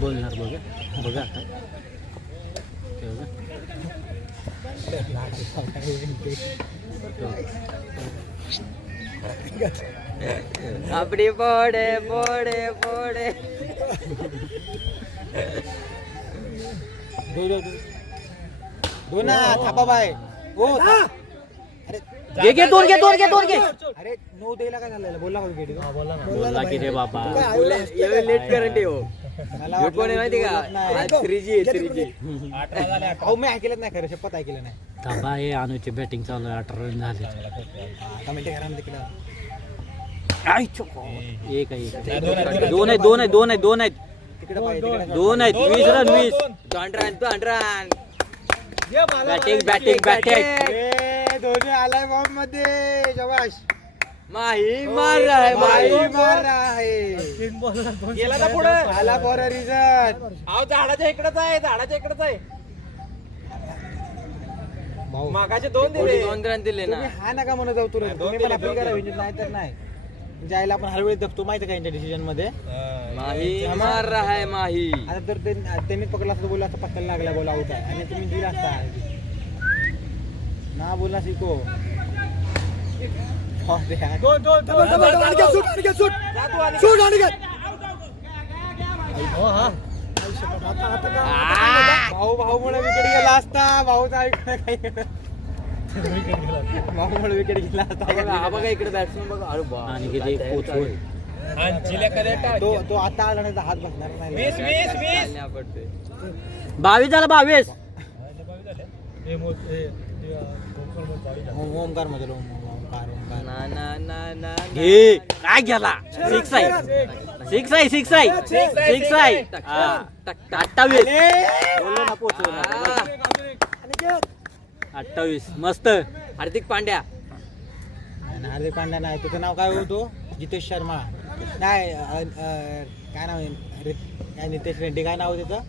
बोलणार बघा बघा आता आपली पोडे पोडे पोडे दोना थापा बाय ओ अरे घे दोन घे अरे नो द्यायला काय झालं बोलला का विकेट बोलला की रे बाबा लेट करंट हो कोण माहिती का आज 3G आहे 3G अहो मी ऐकलंच नाही खरं शपथ ऐकलं नाही थांबा हे अनुची बॅटिंग चालू आहे 18 रन झाले कमेंट करा म्हणजे तिकडं एक आहे दोन आहेत तिकडं पाहिजे दोन आहेत 20 रन 20 अंड्रान बॅटिंग धोनी आलाय बॉम्ब मध्ये जवाश माही मार रहा है माही मार रहा है गेला ना पुढे आला फॉर अ रिझन अहो झाडाच्या इकडेच आहे भाऊ मागाचे 2 रन दिले ना तुम्ही हा नका म्हणत जाऊ तुरंत तुम्ही पण अपील करा विंजत नाही तर नाही जायला आपण हरवेळी दबतो माहिती का यांच्या डिसिजन मध्ये माही मार रहा है माही आता तर त्यांनी पकडला असतं बोलला असता पक्कल लागला बोला आउट आहे आणि तुम्ही दिला असता ना बोलला शिको भाऊ मुळे विकेट गेला असता भाऊचा भाऊमुळे विकेट गेला असता बघा इकडे बॅट्समन बघा अरे बा आणि किती पोचवून तो आता आला नाही तर हात बसणार नाही 22 झाला 22 ओमकार मध्ये ओमकार ना ना ना ना घे काय गेला 6 आहे 28 बोललो ना पोचवलं 28 मस्त हार्दिक पांड्या हार्दिक पांड्या नाही त्याचं नाव काय होतो जितेश शर्मा नाही काय नाव आहे काय नितेश रेड्डी काय नाव त्याचं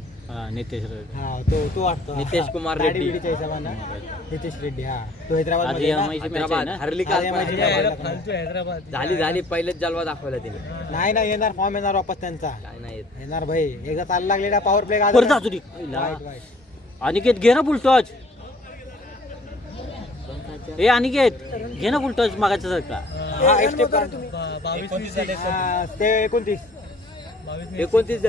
नितेश हा तो वाटतो नितेश कुमार रेड्डी. दाढी-बिडीच्या हिशोबानं. नितेश रेड्डी हा तो हैदराबाद आज मध्ये ना. हैदराबाद हरली काल झाली पहिलेच जलवा दाखवला तिने नाही येणार फॉर्म येणार वापस त्यांचा काय नाही येत. येणार भाई एकदा चालला लागलेला पॉवर प्ले परत अजून एक. अनिकेत घे ना फुलटॉच ए अनिकेत घे ना फुलटॉच मागायचं सारखा ते 29 29